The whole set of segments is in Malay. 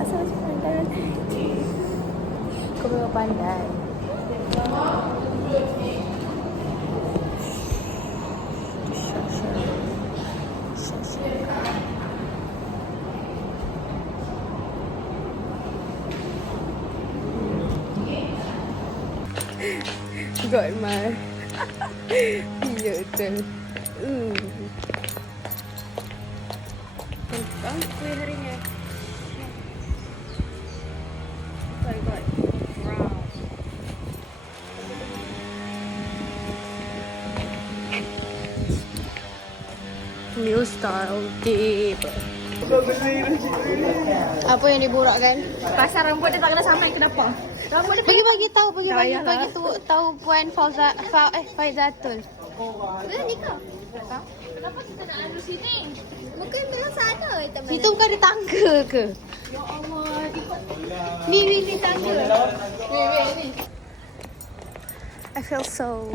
Sama pandai. Kau memang pandai. Got my ya betul. Tentang kuih hari ni. I got brown. New style dip. Apa yang diborakkan? Pasal rambut dia tak kena sampai ke dapur. Rambut dia Bagi tahu Yalah. tahu Puan Faizatul. Dia nikah. Kenapa kita nak anu sini? Mungkin memang sana kita Situ bukan ada tangga ke? Ya Allah, Ni tangga. ni. I feel so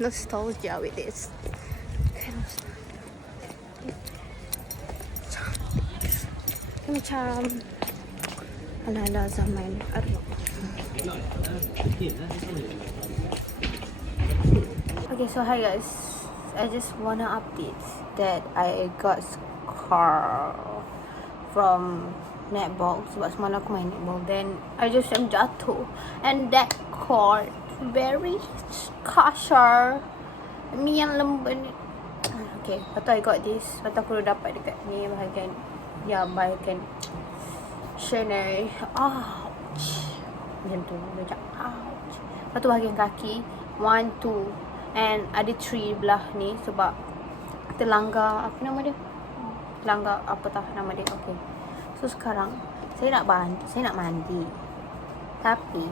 nostalgia with this. Macam ala-ala zaman Arab. Okay, so hi guys. I just wanna update that I got scar from netball sebab semalam aku main netball. Then I just jatuh and that cord very kasar. Ni yang lembut ni. Okay, lepas tu I got this. Lepas tu aku dapat dekat ni bahagian bahagian sini. Ouch. Macam tu. Macam ouch. Lepas tu bahagian kaki 1, 2 and ada 3 belah ni sebab terlanggar apa nama dia? Terlanggar apa tah nama dia. Okay. So sekarang saya nak mandi. Tapi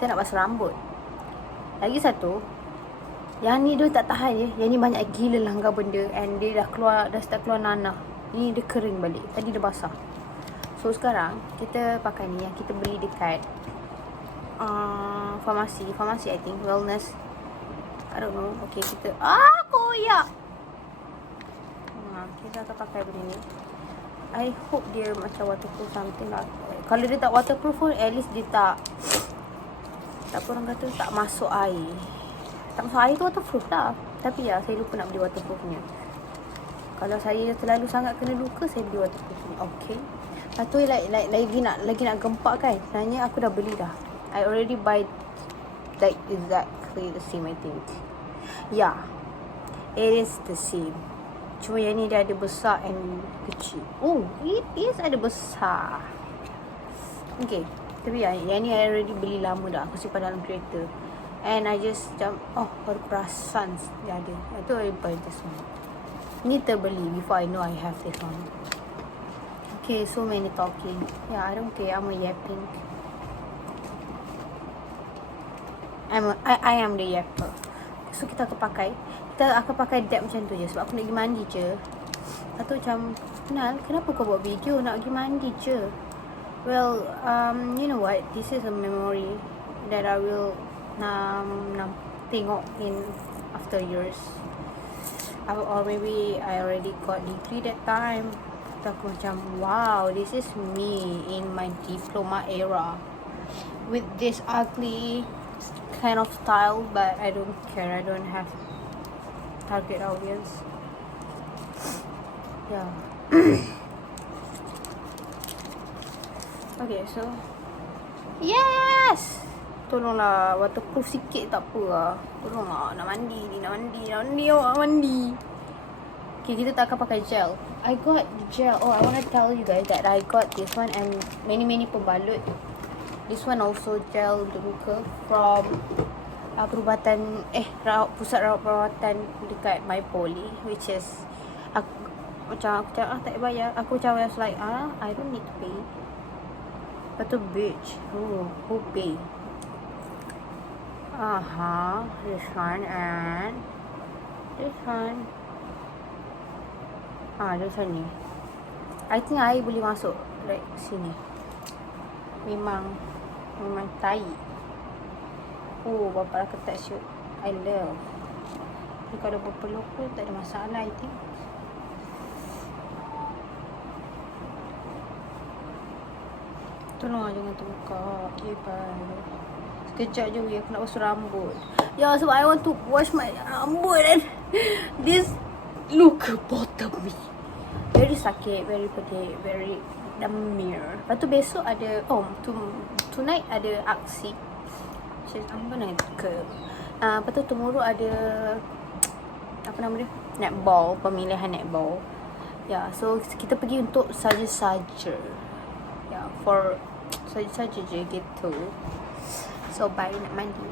saya nak basuh rambut. Lagi satu, yang ni dia tak tahan je. Yang ni banyak gila langgar benda and dia dah start keluar nanah. Ni dia kering balik. Tadi dia basah. So sekarang kita pakai ni yang kita beli dekat farmasi I think, wellness. I don't know. Okay, kita koyak. Kita akan pakai benda ni. I hope dia macam waterproof something lah. Kalau dia tak waterproof pun at least dia tak apa orang kata, tak masuk air. Tak masuk air tu waterproof lah. Tapi ya, saya lupa nak beli waterproofnya. Kalau saya terlalu sangat kena luka, saya beli waterproof ni. Okay. Lepas tu lagi nak gempak kan. Sebenarnya aku dah beli dah. I already buy like exactly the same I think. Yeah. It is the same. Cuma yang ni dia ada besar and kecil. Oh, it is ada besar. Okay. Tapi yang ni I already beli lama dah. Aku simpan dalam kereta. And I just macam, baru perasan dia ada. Itu I buy this one. Ni terbeli before I know I have this one. Okay, so many talking. Yeah, I don't care. I'm a yapping. I am the yapper. So kita akan pakai dab macam tu je sebab aku nak pergi mandi je. Lepas tu macam, kenapa kau buat video nak pergi mandi je? Well, you know what? This is a memory that I will tengok in after years. Or maybe I already got degree that time. So aku macam, wow, this is me in my diploma era with this ugly kind of style, but I don't care. I don't have target audience. Yeah. Okay, so yes. Tolonglah waterproof sikit tak apa lah. Tolonglah, nak mandi. Okay, kita tak akan pakai gel. I got gel. I want to tell you guys that I got this one and many pembalut. This one also gel untuk muka from perubatan pusat rawat perawatan dekat My Poly, which is aku macam tak payah bayar. Aku macam was like I don't need to pay. Lepas tu bitch, who pay? This one and this one. This one ni. I think I boleh masuk like sini. Memang tai. Bapak dah ketat shoot. I love. Tapi kalau berpeluh pun tak ada masalah I think. Tolong lah jangan terbuka. Okay, bye. Sekejap je weh, aku nak basuh rambut. Ya, sebab I want to wash my rambut and this look bottom me. Very sakit, very pedih, very demir. Lepas tu besok ada, tonight ada aksi. So, I'm gonna go. Lepas tu tomorrow ada, apa nama dia? Netball, pemilihan netball. Ya, so kita pergi untuk saja-saja. Ya, for saja-saja je gitu. So, bye, nak mandi.